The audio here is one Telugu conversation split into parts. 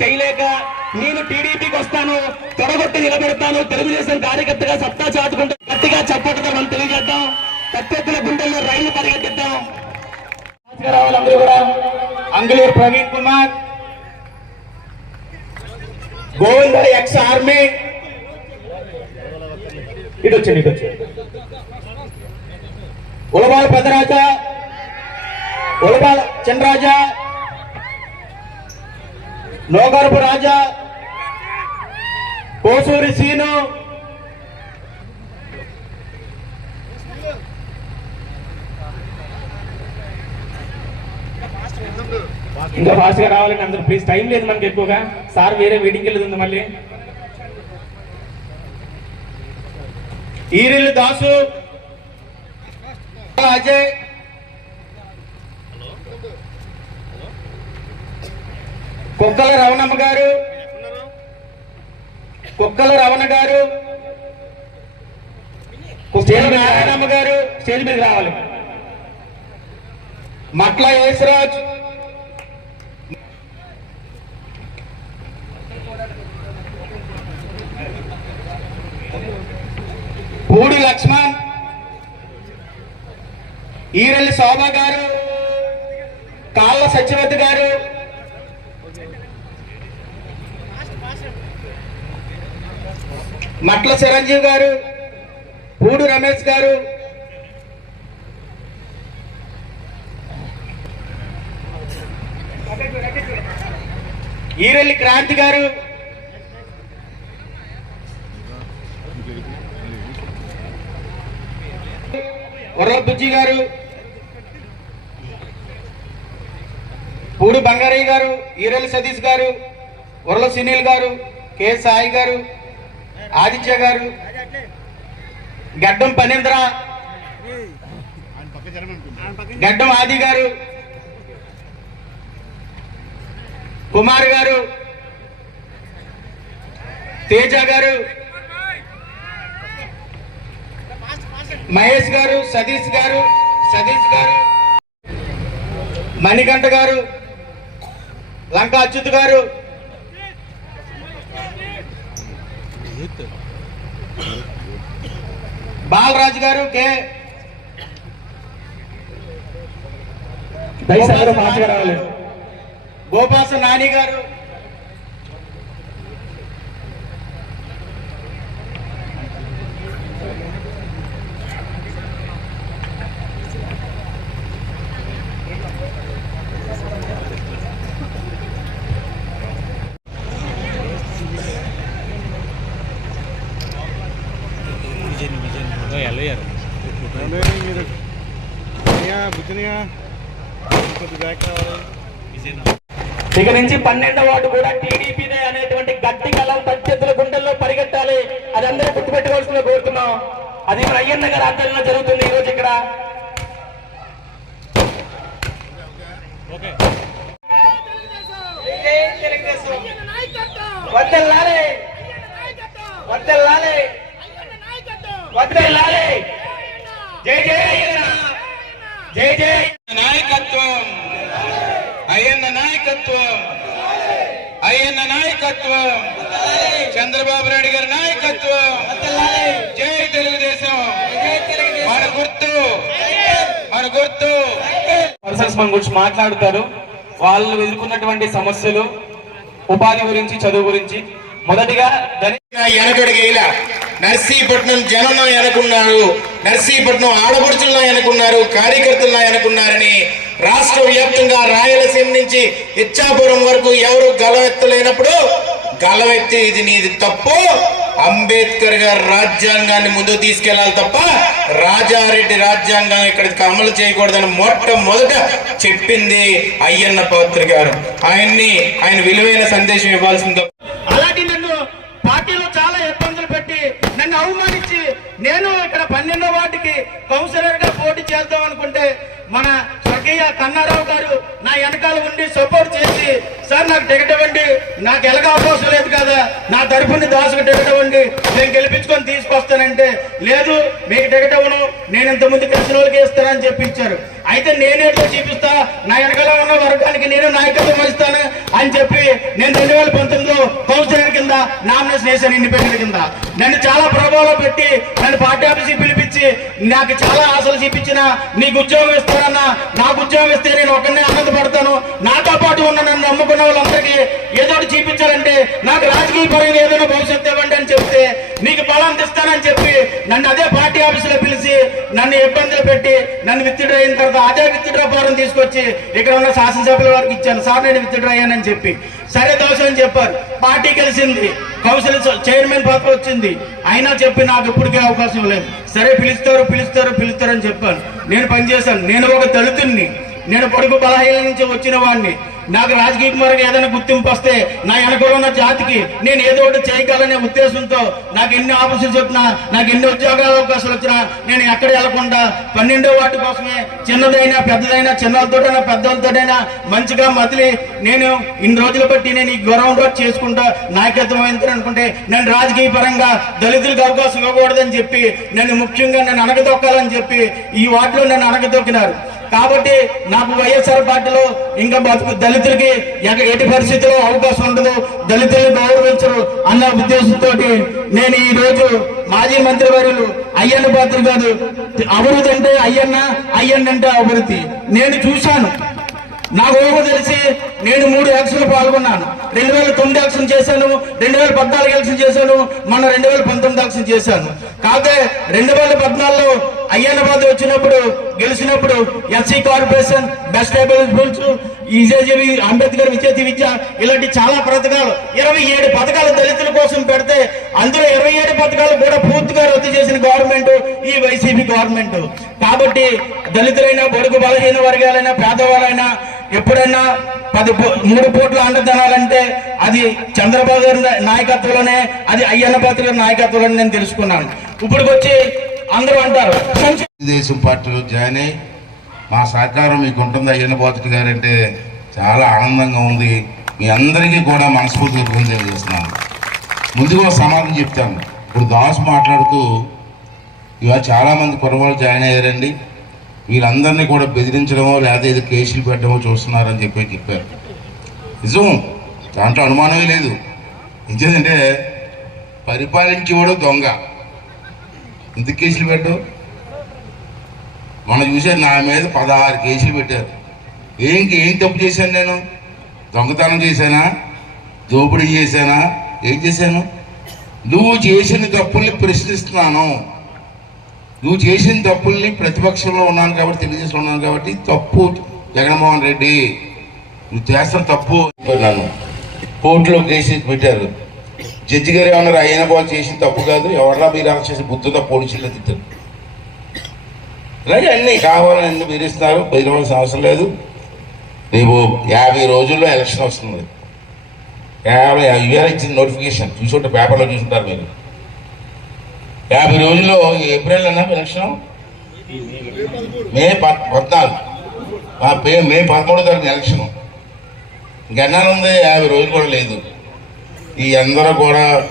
చేయలేక నేను టీడీపీకి వస్తాను తొడగొట్టి నిలబెడతాను తెలుగుదేశం కార్యకర్తగా సత్తా చాటుకుంటూ గట్టిగా చప్పట్లతో మనం తెలియజేద్దాం. పెద్దెత్తుల గుండెల్లో రైలు పరిగెత్తిద్దాం. రావాలందరూ Praveen Kumar. Govinda ex army. ఇటు వచ్చింది ఇటు వచ్చింది ఉలబాల పెద్దరాజా. ఉలబాల చిన్నరాజా లోగరపు రాజా కోసూరి సీను ఇంకా ఫాస్ట్గా రావాలండి అందరు. ప్లీజ్ టైం లేదు మనకి ఎక్కువగా. సార్ వేరే వెయిటింగ్ వెళ్ళదు మళ్ళీ. ఈరిల్లు దాసు అజయ్ కుక్కల రవణమ్మ గారు. కుక్కల రవణ గారు. స్టేజ్ నారాయణమ్మ గారు. స్టేజ్ మీద రావాలి. మట్ల యేసరాజ్. పూడి లక్ష్మణ్. ఈరెల్లి శోభ గారు. కాళ్ళ సత్యవతి గారు. మట్ల చిరంజీవి గారు పూడు రమేష్ గారు. ఈరెల్లి క్రాంతి గారు. వరల బుజ్జి గారు. పూడు బంగారయ్య గారు ఈరెల్లి సతీష్ గారు వరల సునీల్ గారు కె సాయి గారు. ఆదిత్య గారు. గడ్డం పనేంద్ర. గడ్డం ఆది గారు. కుమార్ గారు. తేజ గారు. మహేష్ గారు సతీష్ గారు సతీష్ గారు. మణికంఠ గారు. లంకా అచ్యుత్ గారు. బాలరాజు గారు కే. గోపాస నాని గారు. ఇక నుంచి పన్నెండవ వార్డు కూడా టీడీపీదే అనేటువంటి గట్టి కలం ప్రత్యర్థుల గుండెల్లో పరిగెట్టాలి. అది అందరూ గుర్తుపెట్టుకోవాల్సిందిగా కోరుతున్నాం. అది మన అయ్యన్న గారి ఆధ్వర్యంలో జరుగుతుంది ఈరోజు ఇక్కడ. వద్దెల్లాలి. వద్దెల్లాలి. వద్దెల్లాలి. జై జయ అయ్యన్న. జై జై. నాయకత్వం. అయ్యన్న నాయకత్వం. అయ్యన్న నాయకత్వం. చంద్రబాబు నాయుడు గారి నాయకత్వం. జై తెలుగుదేశం. మన గుర్తు. మన గుర్తు. పర్సన్స్ మన గురించి మాట్లాడుతారు. వాళ్ళు ఎదుర్కొన్నటువంటి సమస్యలు ఉపాధి గురించి చదువు గురించి. మొదటిగా ధని వెనకడిగేలా నర్సీపట్నం జనం వెనకున్నారు నర్సీపట్నం ఆడపడుచుల్లో వెనకున్నారు కార్యకర్తల్లో వెనకున్నారని రాష్ట్ర వ్యాప్తంగా రాయలసీమ నుంచి ఇచ్చాపురం వరకు ఎవరు గలవెత్తలేనప్పుడు గలవెత్తి ఇది నీది తప్పు. అంబేద్కర్ గారు రాజ్యాంగాన్ని ముందు తీసుకెళ్ళాలి తప్ప రాజారెడ్డి రాజ్యాంగం ఇక్కడికి అమలు చేయకూడదని మొట్టమొదట చెప్పింది అయ్యన్న పాత్ర గారు ఆయన్ని ఆయన విలువైన సందేశం ఇవ్వాల్సింది అలాంటి నన్ను పార్టీలో చాలా ఇబ్బందులు పెట్టి నన్ను అవమానించి నేను ఇక్కడ పన్నెండో వార్డుకి కౌన్సిలర్గా పోటీ చేద్దాం అనుకుంటే మన స్వర్గీయ కన్నారావు గారు నా వెనకాల ఉండి సపోర్ట్ చేసి సార్ నాకు టికెట్ ఇవ్వండి. నాకు ఎలాగ అవకాశం లేదు కదా. నా తరఫుని దాసుకు టికెట్ ఇవ్వండి. నేను గెలిపించుకొని తీసుకొస్తానంటే లేదు మీకు టికెట్ ఇవ్వను. నేను ఇంతకుముందు కలిసిన వాళ్ళకి ఇస్తానని చెప్పి ఇచ్చారు అయితే నేనేట్లో చూపిస్తా నా వెనకాల ఉన్న వర్గానికి నేను నాయకత్వం వహిస్తాను అని చెప్పి నేను రెండు వేల పంతొమ్మిదిలో కౌన్సిలర్ కింద నామినేషన్ వేశాను ఇండిపెండెంట్ కింద. నన్ను చాలా ప్రభావం పెట్టి నన్ను పార్టీ ఆఫీస్కి పిలిపించి నాకు చాలా ఆశలు చూపించిన నీకు ఉద్యోగం ఇస్తానన్నా నాకు ఉద్యోగం ఇస్తే నేను ఒకరినే ఆనందపడతాను. నాతో పాటు ఉన్న నన్ను నమ్ముకున్న వాళ్ళందరికీ ఏదో చూపించాలంటే నాకు రాజకీయ పరంగా ఏదైనా భవిష్యత్తు ఇవ్వండి అని చెప్తే నీకు బలం తెస్తానని చెప్పి నన్ను అదే పార్టీ ఆఫీసులో పిలిచి నన్ను ఇబ్బందులు పెట్టి నన్ను విత్డ్రా అయిన తర్వాత అదే విత్డ్రా ఫారం తీసుకొచ్చి ఇక్కడ ఉన్న శాసనసభ్యుల వారికి ఇచ్చాను. సార్ నేను విత్డ్రా అయ్యానని చెప్పి. సరే దోషం అని చెప్పారు. పార్టీ కలిసింది కౌన్సిల్ చైర్మన్ పదవి వచ్చింది. అయినా చెప్పి నాకు ఇప్పటికే అవకాశం లేదు సరే పిలుస్తారు పిలుస్తారు పిలుస్తారని చెప్పాను. నేను పనిచేశాను. నేను ఒక దళితుణ్ణి. నేను పొడుగు బలహీన నుంచి వచ్చిన వాడిని నాకు రాజకీయ పరంగా ఏదైనా గుర్తింపు వస్తే నా వెనకలో ఉన్న జాతికి నేను ఏదో ఒకటి చేయగలనే ఉద్దేశంతో నాకు ఎన్ని ఆఫీసులు వచ్చినా నాకు ఎన్ని ఉద్యోగాల అవకాశాలు వచ్చినా నేను ఎక్కడ వెళ్ళకుండా పన్నెండో వాటి కోసమే చిన్నదైనా పెద్దదైనా చిన్నలతోటైనా పెద్దలతోటైనా మంచిగా మదిలి నేను ఇన్ని రోజులు బట్టి నేను ఈ గౌరవం కూడా చేసుకుంటా నాయకత్వం అయిందని అనుకుంటే నేను రాజకీయ పరంగా దళితులకు అవకాశం ఇవ్వకూడదని చెప్పి నన్ను ముఖ్యంగా నన్ను అనగదొక్కాలని చెప్పి ఈ వాటిలో నన్ను అనగదొక్కినారు కాబట్టి నాకు వైఎస్ఆర్ పార్టీలో ఇంకా బతుకు దళితులకి ఎక- పరిస్థితిలో అవకాశం ఉండదు. దళితులను గౌరవించరు అన్న ఉద్దేశంతో నేను ఈ రోజు మాజీ మంత్రి వర్యులు అయ్యన్న పాత్ర కాదు. అభివృద్ధి అంటే అయ్యన్న అయ్యన్న అంటే అభివృద్ధి. నేను చూశాను. నాకు ఊహ తెలిసి నేను మూడు ఎలక్షన్లు పాల్గొన్నాను. రెండు వేల తొమ్మిది ఎలక్షన్ చేశాను రెండు వేల పద్నాలుగు ఎలక్షన్ చేశాను మొన్న రెండు వేల పంతొమ్మిది ఎలక్షన్ చేశాను. కాకపోతే రెండు వేల పద్నాలుగులో అయ్యన్నబాద్ వచ్చినప్పుడు గెలిచినప్పుడు ఎస్సీ కార్పొరేషన్ బెస్ట్ స్కూల్స్ ఈజేజీవి అంబేద్కర్ విద్యార్థి విద్య ఇలాంటి చాలా పథకాలు ఇరవై ఏడు పథకాలు దళితుల కోసం పెడితే అందులో ఇరవై ఏడు పథకాలు కూడా పూర్తిగా రద్దు చేసిన గవర్నమెంట్ ఈ వైసీపీ గవర్నమెంట్. కాబట్టి దళితులైనా బడుగు బలహీన వర్గాలైనా పేదవాళ్ళైనా ఎప్పుడైనా పది పో- మూడు కోట్ల అండదనాలంటే అది చంద్రబాబు గారి నాయకత్వంలోనే అది అయ్యన్న గారి నాయకత్వంలోనే నేను తెలుసుకున్నాను. ఇప్పుడు వచ్చి అందరూ అంటారు. తెలుగుదేశం పార్టీలో జాయిన్ అయ్యి మా సహకారం మీకు ఉంటుంది అయ్యన్న బాతుటి గారంటే చాలా ఆనందంగా ఉంది. మీ అందరికీ కూడా మనస్ఫూర్తిగా గురించి తెలియజేస్తున్నాను. ముందుగా సమాధానం చెప్తాను. ఇప్పుడు దాస్ మాట్లాడుతూ ఇవాళ చాలామంది కుర్రవాళ్ళు జాయిన్ అయ్యారండి. వీళ్ళందరినీ కూడా బెదిరించడమో లేదా ఏదో కేసులు పెట్టడమో చూస్తున్నారని చెప్పి చెప్పారు. నిజం. దాంట్లో అనుమానమే లేదు. ఎందుకంటే పరిపాలించేవాడు దొంగ. ఎందుకు కేసులు పెట్టావు? మొన్న చూసారు నా మీద పదహారు కేసులు పెట్టారు. ఏం ఏం తప్పు చేశాను నేను? దొంగతనం చేశానా? దోపిడీ చేశానా? ఏం చేశాను? నువ్వు చేసిన తప్పుల్ని ప్రశ్నిస్తున్నాను. నువ్వు చేసిన తప్పుల్ని ప్రతిపక్షంలో ఉన్నాను కాబట్టి తెలియజేసి ఉన్నాను కాబట్టి తప్పు జగన్మోహన్ రెడ్డి. నువ్వు చేస్తున్న తప్పు. నన్ను కోర్టులో కేసు పెట్టారు. జడ్జి గారు ఏమన్నారు అయిన బాల్ చేసిన తప్పు కాదు. ఎవరన్నా మీరు అలా చేసి బుద్ధుతో పోలీసులు తిట్టారు? ఇలాగే అన్నీ కావాలని అన్ని బెదిరిస్తున్నారు. బెదిరవలసిన అవసరం లేదు. రేపు యాభై రోజుల్లో ఎలక్షన్ వస్తుంది. యాభై ఇవాళ ఇచ్చిన నోటిఫికేషన్ చూసుంటే పేపర్లో చూసుంటారు మీరు. యాభై రోజుల్లో ఏప్రిల్ అన్నా ఎలక్షన్? మే పద్నాలుగు. మే- పదమూడో తారీఖు ఎలక్షన్. ఇంకెన్నాళ్ళు ఉంది యాభై రోజులు కూడా లేదు. ఈ అందరూ కూడా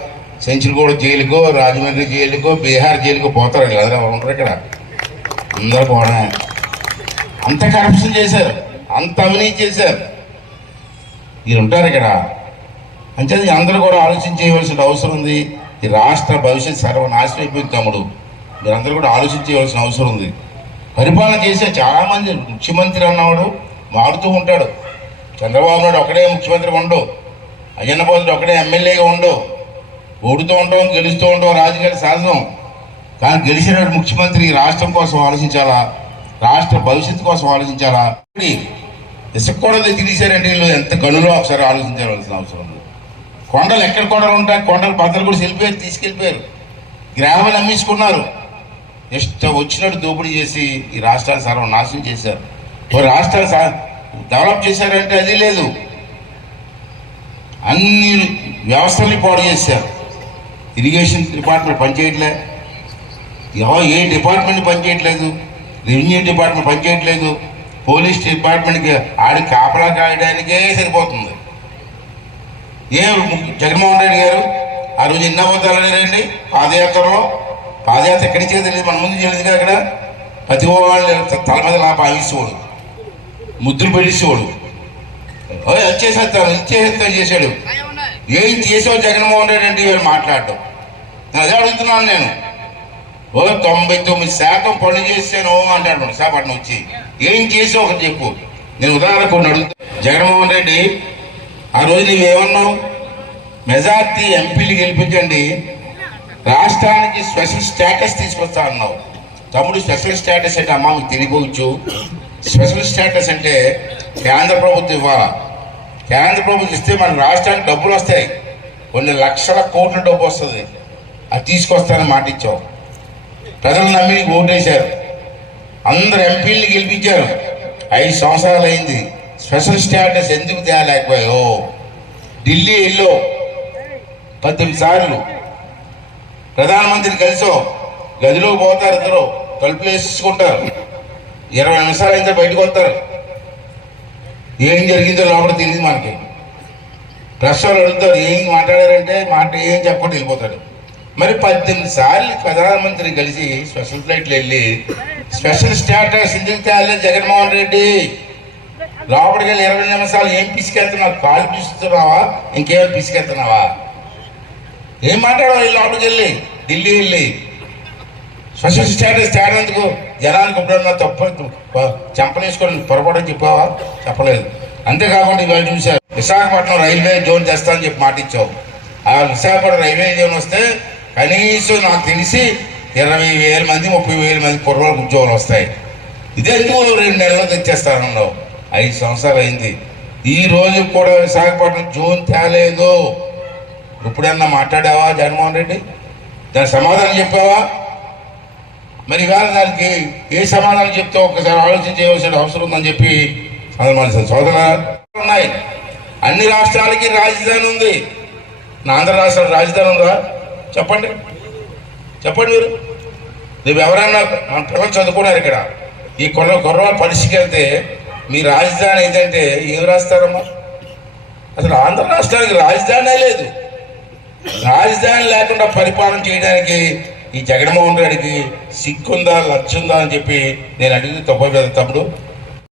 సెంచులగూడ జైలుకో రాజమండ్రి జైలుకో బీహార్ జైలుకో పోతారండి. అందరూ ఎవరు ఉంటారు ఇక్కడ. అందరూ కూడా అంత కరప్షన్ చేశారు. అంత అవినీతి చేశారు. మీరు ఉంటారు ఇక్కడ. అంటే అందరూ కూడా ఆలోచన చేయవలసిన అవసరం ఉంది. ఈ రాష్ట్ర భవిష్యత్ సర్వనాశనం అయిపోయింది తమ్ముడు. మీరందరూ కూడా ఆలోచన చేయవలసిన అవసరం ఉంది. పరిపాలన చేసే చాలామంది ముఖ్యమంత్రి అన్నవాడు మారుతూ ఉంటాడు. చంద్రబాబు నాయుడు ఒకడే ముఖ్యమంత్రి ఉండవు అయ్యన్న పోతుడు ఒకడే ఎమ్మెల్యేగా ఉండవు ఓడుతూ ఉంటాం గెలుస్తూ ఉంటాం రాజకీయ సహజం కానీ గెలిచిన ముఖ్యమంత్రి రాష్ట్రం కోసం ఆలోచించాలా? రాష్ట్ర భవిష్యత్తు కోసం ఆలోచించాలా? ఇసుక కూడా తిరిగిసారంటే వీళ్ళు ఎంత గనులో ఒకసారి ఆలోచించవలసిన అవసరం ఉంది. కొండలు ఎక్కడ కొండలు ఉంటాయి? కొండలు భర్తలు కూడా వెళ్ళిపోయారు తీసుకెళ్ళిపోయారు. గ్రామాలు అమ్మించుకున్నారు ఇష్టం వచ్చినట్టు దోపిడీ చేసి ఈ రాష్ట్రాన్ని సర్వనాశనం చేశారు. ఓ రాష్ట్రాన్ని డెవలప్ చేశారంటే అది లేదు. అన్ని వ్యవస్థల్ని పాడు చేశారు. ఇరిగేషన్ డిపార్ట్మెంట్ పనిచేయట్లే. ఏ డిపార్ట్మెంట్ పనిచేయట్లేదు రెవెన్యూ డిపార్ట్మెంట్ పనిచేయట్లేదు పోలీస్ డిపార్ట్మెంట్కి ఆడి కాపలా కాయడానికే సరిపోతుంది. ఏ జగన్మోహన్ రెడ్డి గారు ఆ రోజు ఎన్ని అబద్ధాలు అడిగారండి పాదయాత్రలో. పాదయాత్ర ఎక్కడి నుంచే తెలియదు మన ముందు తెలియదు అక్కడ. ప్రతి వాళ్ళు తల మీద లాభ భావిస్తేవాడు ముద్దులు పెట్టేసేవాడు వచ్చేసేస్తాను ఇచ్చేసేస్తాను చేశాడు? ఏం చేసావు? జగన్మోహన్ రెడ్డి అంటే వీళ్ళు మాట్లాడటం అదే అడుగుతున్నాను నేను. ఓ తొంభై తొమ్మిది శాతం పనులు చేశాను అంటాడు విశాఖపట్నం వచ్చి. ఏం చేసావు ఒకటి చెప్పు. నేను ఉదాహరణ కొన్ని అడుగుతా. జగన్మోహన్ రెడ్డి ఆ రోజు నువ్వేమన్నావు మెజార్టీ ఎంపీలు గెలిపించండి. రాష్ట్రానికి స్పెషల్ స్టేటస్ తీసుకొస్తా అన్నావు. తమ్ముడు స్పెషల్ స్టేటస్ అంటే అమ్మ మీకు తెలియవచ్చు స్పెషల్ స్టేటస్ అంటే కేంద్ర ప్రభుత్వం ఇవ్వాలా? కేంద్ర ప్రభుత్వం ఇస్తే మన రాష్ట్రానికి డబ్బులు వస్తాయి. కొన్ని లక్షల కోట్ల డబ్బు వస్తుంది. అది తీసుకొస్తానని మాట ఇచ్చావు. ప్రజలు నమ్మి నీకు ఓటేశారు. అందరు ఎంపీల్ని గెలిపించారు. ఐదు సంవత్సరాలు అయింది. స్పెషల్ స్టేటస్ ఎందుకు తేలేకపోయావు? ఢిల్లీ ఎల్లో. పద్దెనిమిది సార్లు. ప్రధానమంత్రి కలిసో గదిలో పోతారు ఇద్దరు. తలుపులు వేసుకుంటారు ఇరవై నిమిషాలు అయితే బయటకు వస్తారు. ఏం జరిగిందో లోపల తెలియదు మనకి. ప్రశ్నలు వాళ్ళు ఏం మాట్లాడారంటే మాట ఏం చెప్పకుండా వెళ్ళిపోతాడు. మరి పద్దెనిమిది సార్లు ప్రధానమంత్రి కలిసి స్పెషల్ ఫ్లైట్లు వెళ్ళి స్పెషల్ స్టాటస్ ఎందుకు తేలే జగన్మోహన్ రెడ్డి. లోపలికి వెళ్ళి ఇరవై నిమిషాలు ఏం పిసికెళ్తున్నావు? కాలు పిసుకుతున్నావా? ఇంకేమైనా పిసికెళ్తున్నావా? ఏం మాట్లాడాలి లోపలికి వెళ్ళి? ఢిల్లీ వెళ్ళి. స్పెషల్ స్టేటస్ తేడందుకు జనానికి ఎప్పుడన్నా తప్పు చంపలేసుకొని పొరపాటు చెప్పావా? చెప్పలేదు. అంతేకాకుండా ఇవాళ చూశారు విశాఖపట్నం రైల్వే జోన్ చేస్తా అని చెప్పి మాట ఇచ్చావు ఆ విశాఖపట్నం రైల్వే జోన్ వస్తే కనీసం నాకు తెలిసి ఇరవై వేల మంది ముప్పై వేల మంది కుర్రలకు ఉద్యోగాలు వస్తాయి. ఇదే ఎందుకు రెండు నెలలు తెచ్చేస్తానన్నావు. ఐదు సంవత్సరాలు అయింది. ఈ రోజు కూడా విశాఖపట్నం జోన్ తేలేదు. ఇప్పుడన్నా మాట్లాడావా జగన్మోహన్ రెడ్డి? దాని సమాధానం చెప్పావా? మరి ఇవాళ దానికి ఏ సమాధానం చెప్తే ఒక్కసారి ఆలోచన చేయవలసిన అవసరం ఉందని చెప్పి అది మన సోదర ఉన్నాయి. అన్ని రాష్ట్రాలకి రాజధాని ఉంది. నా ఆంధ్ర రాష్ట్ర రాజధాని ఉందా? చెప్పండి. చెప్పండి మీరు. నువ్వు ఎవరన్నా మన పిల్లలు చదువుకున్నారు ఇక్కడ? ఈ కొల్ల కుర్ర పరిస్థితికి వెళ్తే మీ రాజధాని ఏంటంటే ఏం రాస్తారమ్మా? అసలు ఆంధ్ర రాష్ట్రానికి రాజధానే లేదు. రాజధాని లేకుండా పరిపాలన చేయడానికి ఈ జగన్మోహన్ రెడ్డికి సిగ్గుందా లచ్చుందా అని చెప్పి నేను అడిగింది తప్ప తప్పుడు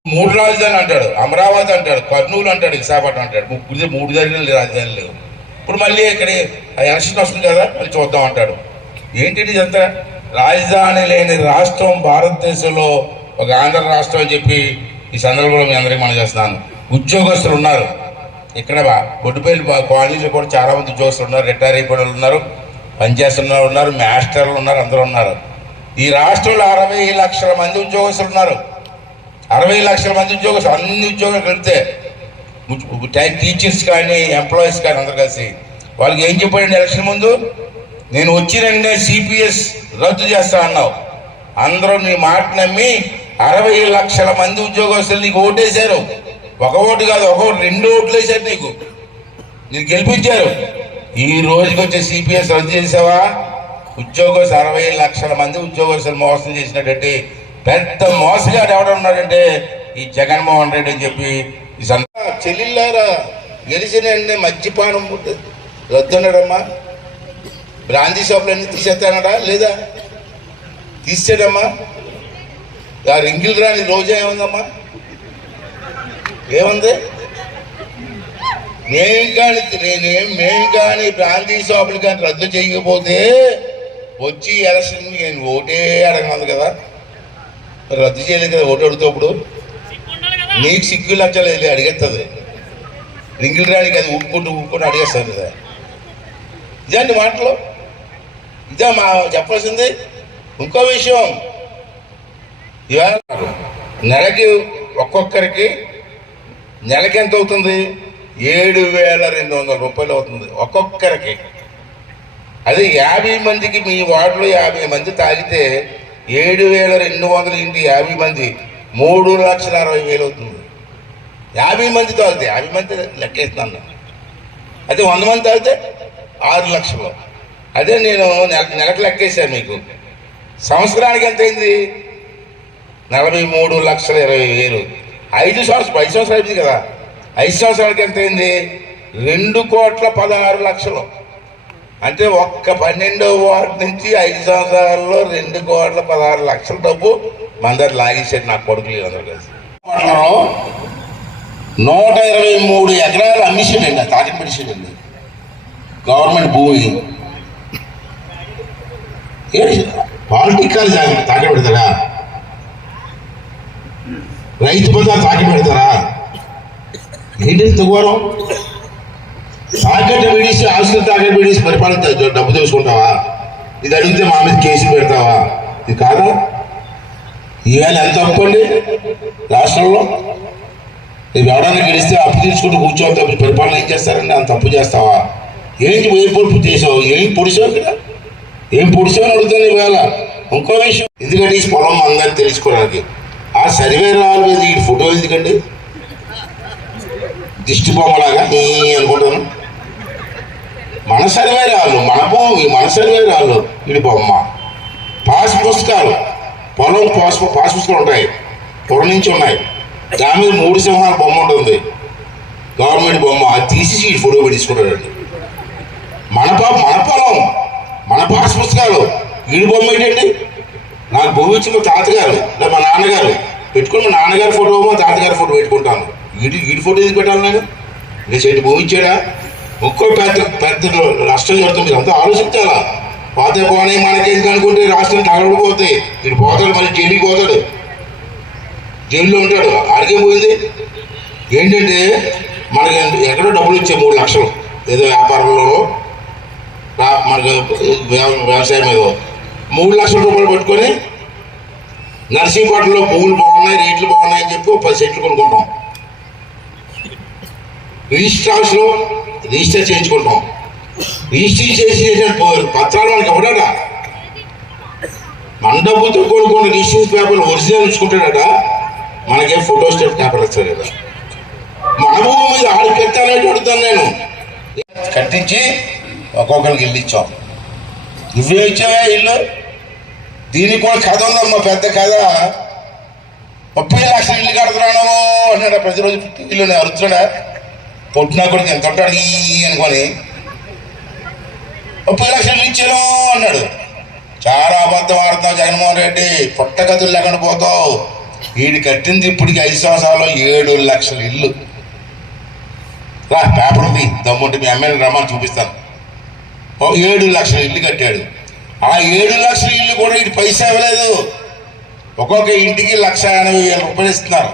మూడు రాజధాని అంటాడు అమరావతి అంటాడు కర్నూలు అంటాడు విశాఖపట్నం అంటాడు. ముగ్గురు మూడు జరిగిన రాజధాని లేవు. ఇప్పుడు మళ్ళీ ఇక్కడ ఎలక్షన్ వస్తుంది కదా మళ్ళీ చూద్దాం అంటాడు. ఏంటి ఇదంతా? రాజధాని లేని రాష్ట్రం భారతదేశంలో ఒక ఆంధ్ర రాష్ట్రం అని చెప్పి ఈ సందర్భంలో మీ అందరికీ మనం చేస్తున్నాను. ఉద్యోగస్తులు ఉన్నారు. ఇక్కడ బొడ్డుపల్లి కాలనీలో కూడా చాలామంది ఉద్యోగస్తులు ఉన్నారు రిటైర్ అయిపోయిన వాళ్ళు ఉన్నారు. పనిచేస్తున్న ఉన్నారు మాస్టర్లు ఉన్నారు అందరూ ఉన్నారు. ఈ రాష్ట్రంలో అరవై లక్షల మంది ఉద్యోగస్తులు ఉన్నారు. అరవై లక్షల మంది ఉద్యోగస్తులు అన్ని ఉద్యోగాలు కలిపితే టీచర్స్ కానీ ఎంప్లాయీస్ కానీ అందరు కలిసి వాళ్ళకి ఏం చెప్పాడండి ఎలక్షన్ ముందు? నేను వచ్చిన సిపిఎస్ రద్దు చేస్తా అన్నావు. అందరూ నీ మాట నమ్మి అరవై లక్షల మంది ఉద్యోగస్తులు నీకు ఓటేశారు. ఒక ఓటు కాదు ఒక రెండు ఓట్లు వేశారు నీకు. నీకు గెలిపించారు. ఈ రోజుకి వచ్చే సిపిఎస్ రద్దు చేసావా ఉద్యోగస్తులు అరవై లక్షల మంది ఉద్యోగస్తులు మోసం చేసినటువంటి పెద్ద మోసగాడు ఎవడ ఉన్నాడంటే ఈ జగన్మోహన్ రెడ్డి అని చెప్పి ఈ సంద గెలిచిన వెంటనే మద్యపానం రద్దున్నాడమ్మా రద్దన్నాడమ్మా. బ్రాందీ షాపులు అన్ని తీసేస్తానడా లేదా? తీసేడమ్మా. ఆ రింగిల్ రాని రోజా ఏముందమ్మా? ఏముంది? మేం కానీ నేను మేము కానీ బ్రాందీ షాపులు కానీ రద్దు చేయకపోతే వచ్చి ఎలక్షన్ నేను ఓటే అడగనుంది కదా. రద్దు చేయలేదు కదా ఓటు అడుగుతాప్పుడు నీకు సిగ్గు లక్షలేదు అడిగేస్తుంది రింగిల్ రాడికి అది ఊపుకుంటూ ఊపుకుంటూ అడిగేస్తాను కదా. ఇదండి మాటలు? ఇదే మా చెప్పాల్సింది? ఇంకో విషయం. ఇవాళ నెలకి ఒక్కొక్కరికి నెలకి ఎంత అవుతుంది? ఏడు వేల రెండు వందల రూపాయలు అవుతుంది. ఒక్కొక్కరికి. అది యాభై మందికి మీ వార్డులో యాభై మంది తాగితే ఏడు వేల రెండు వందల ఇంటి యాభై మంది మూడు లక్షల అరవై వేలు అవుతుంది. యాభై మంది తాగితే యాభై మంది లెక్కేస్తున్నాను అదే వంద మంది తాగితే ఆరు లక్షలు. అదే నేను నెల నెలకు లెక్కేశాను మీకు. సంవత్సరానికి ఎంత అయింది నలభై మూడు లక్షల ఇరవై వేలు. ఐదు సంవత్సరం ఐదు సంవత్సరాలు అయింది కదా. ఐదు ఎంత అయింది. రెండు కోట్ల పదహారు లక్షలు. అంటే ఒక్క పన్నెండో వార్డు నుంచి ఐదు సంవత్సరాల్లో రెండు కోట్ల పదహారు లక్షల డబ్బు మందరు లాగేసాడు నా కొడుకులు అందరూ కలిసి. నూట ఇరవై మూడు ఎకరాలు అమ్మేసాడండి తాకట్టు పెట్టేసాడండి గవర్నమెంట్ భూమి పాలిటికల్ తాకట్టు పెడతారా? రైతు బజార్ తాకట్టు పెడతారా? ఏంటి ఇంత ఘోరం తాకట్టు విడిసి ఆస్తులు తాకట్టు విడిసి పరిపాలన డబ్బు తెలుసుకుంటావా ఇది అడిగితే మా మీద కేసులు పెడతావా? ఇది కాదా? ఈవేళ ఎంత తప్పు అండి? రాష్ట్రంలో? రేపు ఎవడన్నా గెలిస్తే అప్పు తీసుకుంటూ కూర్చోవాలి తప్ప పరిపాలన ఏం చేస్తారండి? అంత తప్పు చేస్తావా? ఏంటి ఏ పొడుపు చేసావు? ఏం పొడిచావు ఇక్కడ? ఏం పొడిచావు అని అడుగుతాను ఈవేళ ఇంకో విషయం. ఎందుకంటే ఈ పొలం అందరినీ తెలుసుకోవడానికి. ఆ సర్వే రావాలి మీద ఈ ఫోటో ఎందుకండి? దిష్టి బొమ్మలాగా నీ అనుకుంటాను. మనసరివే రాళ్ళు మన భూమి మనసరివే రాళ్ళు ఇది బొమ్మ. పాస్ పుస్తకాలు పొలం పాస్ పాస్ పుస్తకాలు ఉంటాయి. పొలం నుంచి ఉన్నాయి. దాని మీద మూడు సింహాల బొమ్మ ఉంటుంది. గవర్నమెంట్ బొమ్మ అది తీసి ఈ ఫోటో పెట్టించుకుంటాడండి. మన పా మన పొలం మన పాస్ పుస్తకాలు వీడి బొమ్మ ఏంటండి? నాకు భూమి ఇచ్చిన తాతగారు లేదా మా నాన్నగారు పెట్టుకుని మా నాన్నగారి ఫోటో మా తాతగారి ఫోటో పెట్టుకుంటాను. వీడి వీడి ఫోటో ఎందుకు పెట్టాలి నేను నేను చెట్టు భూమి ఒక్కో పెద్ద పెద్ద రాష్ట్రం జరుగుతుంది. మీరు అంతా ఆలోచించాలా? పోతే పోనీ మనకేంటి అనుకుంటే రాష్ట్రం తగలబడిపోతాయి వీడు పోతాడు మళ్ళీ జైలుకి పోతాడు. జైల్లో ఉంటాడు. ఆడికే పోయింది. ఏంటంటే మనకి ఎక్కడో డబ్బులు ఇచ్చాయి మూడు లక్షలు. ఏదో వ్యాపారంలోనో మనకు వ్యవసాయం మీద మూడు లక్షల రూపాయలు పట్టుకొని నర్సింగ్పట్నంలో పువ్వులు బాగున్నాయి రేట్లు బాగున్నాయి అని చెప్పి పది సెట్లు కొనుక్కుంటాం. రిజిస్టర్ హౌస్లో రిజిస్టర్ చేయించుకుంటాం రిజిస్టర్ చేసి చేసిన పత్రాలు మనకి ఎవడట మండపంతో డబ్బుతో కొనుక్కున్న రిజిస్టర్ పేపర్ ఒరిజినల్ ఉంచుకుంటాడట. మనకే ఫోటో స్టేట్ పేపర్ వస్తుంది కదా. మన భూమి మీద ఆడికి పెట్టాలని అడుగుతాను నేను. కట్టించి ఒక్కొక్కరికి ఇల్లు ఇచ్చాం. నువ్వే ఇచ్చావే ఇల్లు? దీనికి కూడా కథ ఉందమ్మా పెద్ద కథ. ముప్పై లక్షలు ఇల్లు కడుతున్నాను అన్నాడు ప్రతిరోజు ఇల్లు అరుతున్నాడా పొట్టినా కూడా నేను తొట్టాడు ఈ అనుకొని. ముప్పై లక్షలు ఇల్లు ఇచ్చాను అన్నాడు. చాలా అబద్ధం ఆడుతావు జగన్మోహన్ రెడ్డి. పుట్టగతులు లేకుండా పోతావు. వీడు కట్టింది ఇప్పటికి ఐదు సంవత్సరాల్లో ఏడు లక్షల ఇల్లు. రా పేపర్ ఉంది. దమ్ముంటే మీ ఎమ్మెల్యే రమ్మని చూపిస్తాను. ఓ ఏడు లక్షల ఇల్లు కట్టాడు. ఆ ఏడు లక్షల ఇల్లు కూడా ఇటు పైసా ఇవ్వలేదు. ఒక్కొక్క ఇంటికి లక్ష ఎనభై వేల రూపాయలు ఇస్తున్నారు.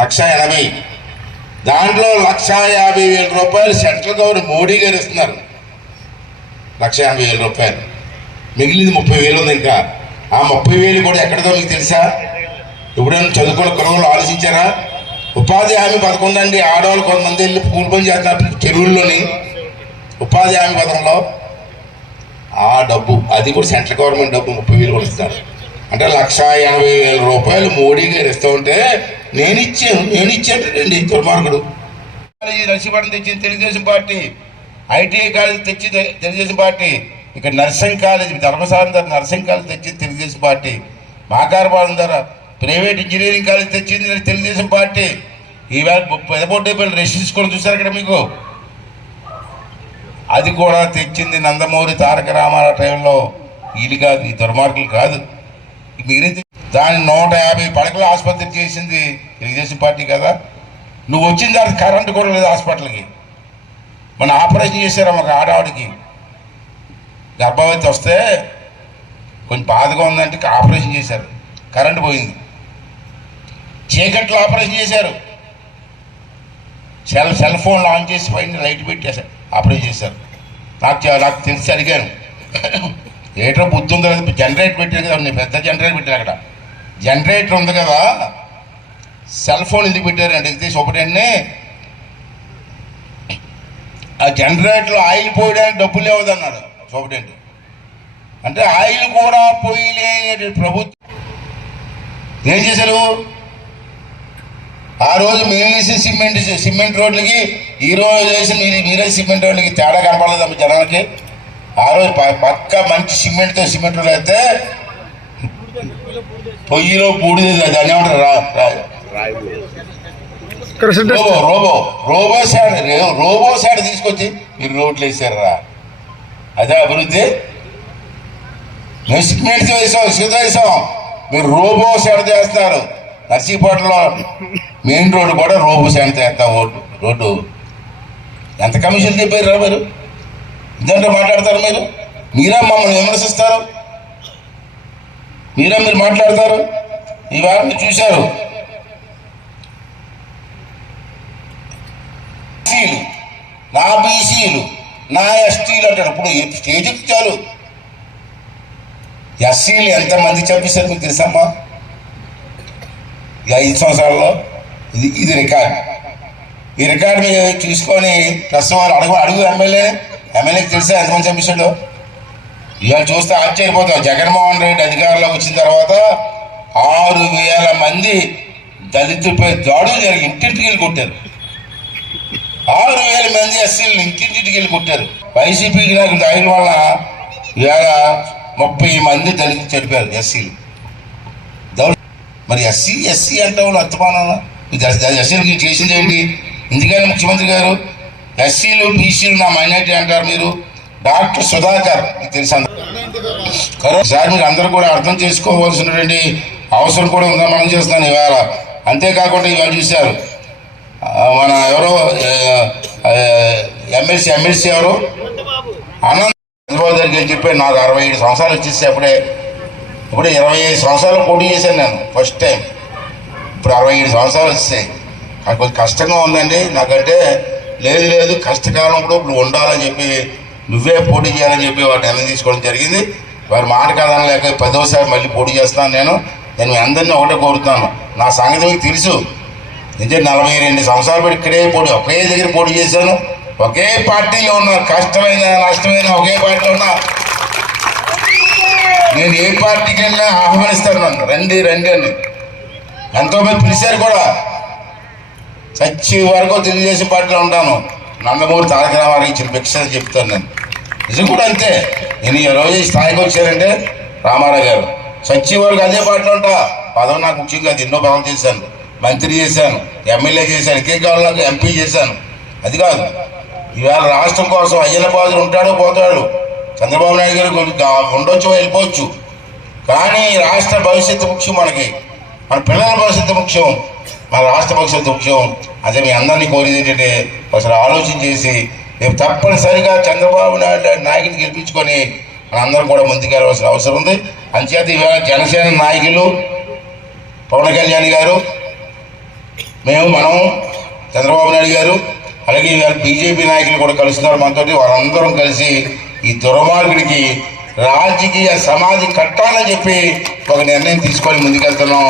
లక్ష ఎనభై. దాంట్లో లక్ష యాభై వేల రూపాయలు సెంట్రల్ గవర్నమెంట్ మోడీ గారు ఇస్తున్నారు. లక్ష యాభై వేల రూపాయలు. మిగిలింది ముప్పై వేలు ఉంది ఇంకా. ఆ ముప్పై వేలు కూడా ఎక్కడిదో మీకు తెలుసా? ఎప్పుడైనా చదువుకున్న కురవలు ఆలోచించారా? ఉపాధి హామీ పథకం ఉందండి ఆడవాళ్ళు కొంతమంది వెళ్ళి కూలి పని చేస్తున్నారు చెరువుల్లోని. ఉపాధి హామీ పథకంలో ఆ డబ్బు అది కూడా సెంట్రల్ గవర్నమెంట్ డబ్బు ముప్పై వేలు కూడా ఇస్తారు. అంటే లక్ష ఎనభై వేల రూపాయలు మోడీ గారు ఇస్తూ ఉంటే నేను ఇచ్చాను నేను ఇచ్చానండి దుర్మార్గుడు కాలేజీ తెచ్చింది తెలుగుదేశం పార్టీ. ఐటీఐ కాలేజ్ తెచ్చింది తెలుగుదేశం పార్టీ. ఇక్కడ నర్సింగ్ కాలేజ్ ధర్మసారం ధర నర్సింగ్ కాలేజ్ తెచ్చింది తెలుగుదేశం పార్టీ. మాకారపాలెం ధర ప్రైవేట్ ఇంజనీరింగ్ కాలేజ్ తెచ్చింది తెలుగుదేశం పార్టీ. ఈవేళ పెదబొడ్డేపల్లి పిల్లలు రెసిస్కొని చూసారు ఇక్కడ మీకు? అది కూడా తెచ్చింది నందమూరి తారక రామారావు టైంలో. వీళ్ళు కాదు ఈ దుర్మార్గులు కాదు. మీరే దాని నూట యాభై పడకల ఆసుపత్రి చేసింది తెలుగుదేశం పార్టీ కదా. నువ్వు వచ్చిన తర్వాత కరెంటు కూడా లేదు హాస్పిటల్కి. మన ఆపరేషన్ చేశారు ఒక ఆడవాడికి. గర్భవతి వస్తే కొంచెం బాధగా ఉందంటే ఆపరేషన్ చేశారు. కరెంటు పోయింది. చీకట్లో ఆపరేషన్ చేశారు. సెల్ సెల్ ఫోన్ ఆన్ చేసి పైన లైట్ పెట్టేశారు. ఆపరేషన్ చేశారు. నాకు నాకు తెలిసి అడిగాను ఏటో బుద్ధి ఉందో జనరేటర్ పెట్టారు కదా నేను పెద్ద జనరేటర్ పెట్టారు అక్కడ. జనరేటర్ ఉంది కదా. సెల్ ఫోన్ ఎందుకు పెట్టారు అంటే ఇది సూపరింటెండెంట్ని ఆ జనరేటర్లో ఆయిల్ పోయడానికి డబ్బులు లేవదన్నాడు సూపరింటెండెంట్ అంటే ఆయిల్ కూడా పోయలేని ప్రభుత్వం. ఏం చేశారు? ఆ రోజు మేము వేసిన సిమెంట్ సిమెంట్ రోడ్లకి ఈ రోజు వేసిన మీరు మీరే సిమెంట్ రోడ్లకి తేడా కనపడలేదు అమ్మ జనాలకి. ఆ రోజు పక్క మంచి సిమెంట్తో సిమెంట్ రోడ్లు అయితే పొయ్యిలో బూడిద దాన్ని ఏమంటారు రా రా- రోబో రోబో రోబో సైడ్ రోబో సైడ్ తీసుకొచ్చి మీరు రోడ్లు వేసారా? అదే అభివృద్ధి? వేసాం సీత వేసాం. మీరు రోబో సెడ చేస్తున్నారు. నర్సీపట్నంలో మెయిన్ రోడ్డు కూడా రోబో సెడ చేస్తా రోడ్డు. ఎంత కమిషన్ చెప్పారు మీరు? ఇదంటే మాట్లాడతారు మీరు? మీరా మమ్మల్ని విమర్శిస్తారు. మీరా మీరు మాట్లాడతారు? ఇవాళ మీరు చూశారు. నా బీసీలు నా ఎస్టీలు అంటారు. ఇప్పుడు స్టేజ్ స్టేజ్కి చాలు ఎస్సీలు ఎంతమంది చంపేశారు మీకు తెలుసమ్మా? ఈ ఐదు సంవత్సరాల్లో ఇది ఇది రికార్డ్. ఈ రికార్డు మీరు చూసుకొని ప్రస్తుతం వాళ్ళు అడుగు అడుగు ఎమ్మెల్యే ఎమ్మెల్యేకి తెలుసా ఎంతమంది చంపేశాడు? ఇవాళ చూస్తే ఆశ్చర్యపోతాం. జగన్మోహన్ రెడ్డి అధికారంలోకి వచ్చిన తర్వాత ఆరు వేల మంది దళితులపై దాడులు జరిగి ఇంటింటికి వెళ్ళి కొట్టారు. ఆరు వేల మంది ఎస్సీలు ఇంటింటికి వెళ్ళి కొట్టారు. వైసీపీకి నాకు దాని వల్ల ఇవాళ ముప్పై మంది దళితులు చనిపోయారు ఎస్సీలు. దౌ- మరి ఎస్సీ ఎస్సీ అంటే వాళ్ళు అర్థమానా ఎస్సీలకి చేసింది ఏంటి? ఎందుకని ముఖ్యమంత్రి గారు ఎస్సీలు బీసీలు నా మైనార్టీ అంటారు మీరు. డాక్టర్ సుధాకర్ తెలుసా? సార్ మీరు అందరూ కూడా అర్థం చేసుకోవాల్సినటువంటి అవసరం కూడా ఉందని మనం చేస్తున్నాను ఇవాళ. అంతేకాకుండా ఇవాళ చూశారు మన ఎవరో ఎమ్మెల్సీ ఎమ్మెల్సీ ఎవరు? అనంత చంద్రబాబు దగ్గరికి వెళ్ళి చెప్పి నాకు అరవై ఏడు సంవత్సరాలు వచ్చేసి అప్పుడే ఇప్పుడు ఇరవై ఐదు సంవత్సరాలు పోటీ చేశాను నేను ఫస్ట్ టైం ఇప్పుడు అరవై ఏడు సంవత్సరాలు వచ్చాయి నాకు కొంచెం కష్టంగా ఉందండి. నాకంటే లేదు లేదు కష్టకాలం కూడా ఇప్పుడు ఉండాలని చెప్పి నువ్వే పోటీ చేయాలని చెప్పి వాటిని నిర్ణయం తీసుకోవడం జరిగింది. వారి మాట కాదని లేక పదోసారి మళ్ళీ పోటీ చేస్తాను నేను. నేను మీ అందరినీ ఒకటే కోరుతున్నాను. నా సంగతి మీకు తెలుసు. నిజం నలభై రెండు సంవత్సరాలు పెట్టి ఇక్కడే పోటీ ఒకే దగ్గర పోటీ చేశాను. ఒకే పార్టీలో ఉన్నా కష్టమైన నష్టమైన ఒకే పార్టీలో ఉన్నా. నేను ఏ పార్టీకి వెళ్ళినా ఆహ్వానిస్తాను నన్ను. రండి రండి అని. ఎంతోమంది పిలిచారు కూడా. చచ్చి వరకు తెలుగుదేశం పార్టీలో ఉంటాను. నందమూరి తారక రామారావు ఇచ్చిన భిక్ష అని చెప్తాను నేను. నిజం కూడా అంతే. నేను ఈ రోజు ఈ స్థాయికి వచ్చానంటే రామారావు గారు చచ్చి అదే పాటలు ఉంటా పదవి నాకు ముఖ్యంగా అది ఎన్నో పదవులు చేశాను. మంత్రి చేశాను ఎమ్మెల్యే చేశాను ఇంకేం కావాలి నాకు ఎంపీ చేశాను. అది కాదు. ఇవాళ రాష్ట్రం కోసం అయ్యన బాధలు ఉంటాడో పోతాడు చంద్రబాబు నాయుడు గారు కొద్ది ఉండొచ్చు వెళ్ళిపోవచ్చు. కానీ రాష్ట్ర భవిష్యత్తు ముఖ్యం మనకి. మన పిల్లల భవిష్యత్తు ముఖ్యం. మన రాష్ట్ర భవిష్యత్తు ముఖ్యం. అదే మీ అందరినీ కోరేది ఏంటంటే ఒకసారి ఆలోచన చేసి రేపు తప్పనిసరిగా చంద్రబాబు నాయుడు నాయకుని గెలిపించుకొని మనందరం కూడా ముందుకెళ్ళవలసిన అవసరం ఉంది. అంచేత ఇవాళ జనసేన నాయకులు పవన్ కళ్యాణ్ గారు మేము మనం చంద్రబాబు నాయుడు గారు అలాగే ఇవాళ బీజేపీ నాయకులు కూడా కలుస్తున్నారు మనతో వాళ్ళందరం కలిసి ఈ దుర్మార్గుడికి రాజకీయ సమాధి కట్టాలని చెప్పి ఒక నిర్ణయం తీసుకొని ముందుకెళ్తున్నాం.